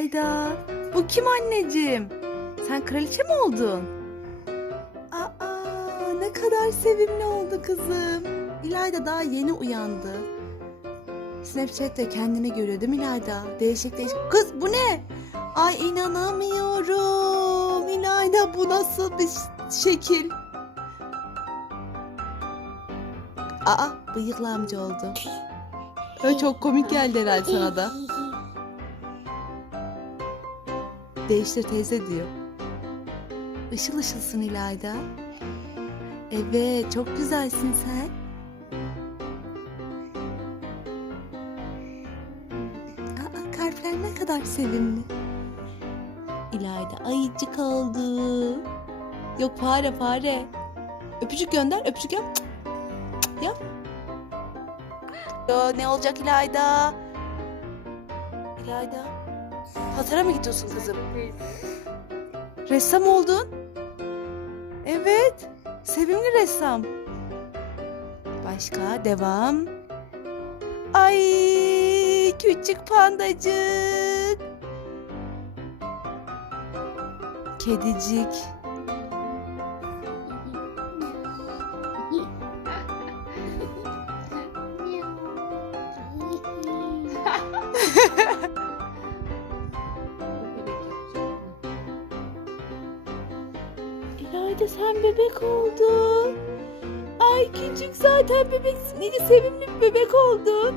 İlayda, bu kim anneciğim? Sen kraliçe mi oldun? Aa, ne kadar sevimli oldu kızım. İlayda daha yeni uyandı. Snapchat'te kendini görüyor değil mi İlayda? Değişik değişik. Kız bu ne? Ay inanamıyorum. İlayda bu nasıl bir şekil? Aa bıyıklı amca oldu. Ö, çok komik geldi herhalde sana da. Değiştir teyze diyor. Işıl ışılsın İlayda. Evet çok güzelsin sen. Aa, kalpler ne kadar sevimli. İlayda ayıcık oldu. Yok fare fare. Öpücük gönder öpücük yap. Cık, cık, Yap. Yo, ne olacak İlayda? İlayda. Pazara mı gidiyorsun kızım? Ressam oldun. Evet. Sevimli ressam. Başka devam. Ay küçük pandacık. Kedicik. İlayda sen bebek oldun. Ay küçük zaten bebeksin. İyice sevimli bir bebek oldun.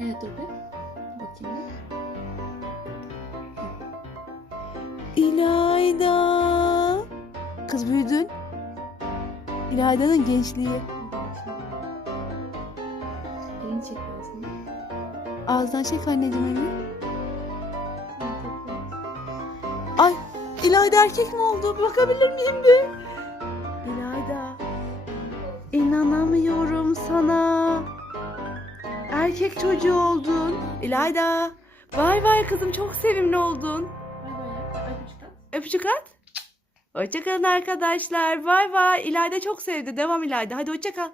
Evet dur be. Bakayım bir. İlayda. Kız büyüdün. İlayda'nın gençliği. Elini çek. Ağzından çek anneciğim elini. Ay İlayda erkek mi oldu? Bakabilir miyim bir? İlayda. İnanamıyorum sana. Erkek çocuğu oldun. İlayda. Vay vay kızım çok sevimli oldun. Bay bay yap. Ay küçük at. Öpücük at. Hoşçakalın arkadaşlar. Vay vay. İlayda çok sevdi. Devam İlayda. Hadi hoşçakal.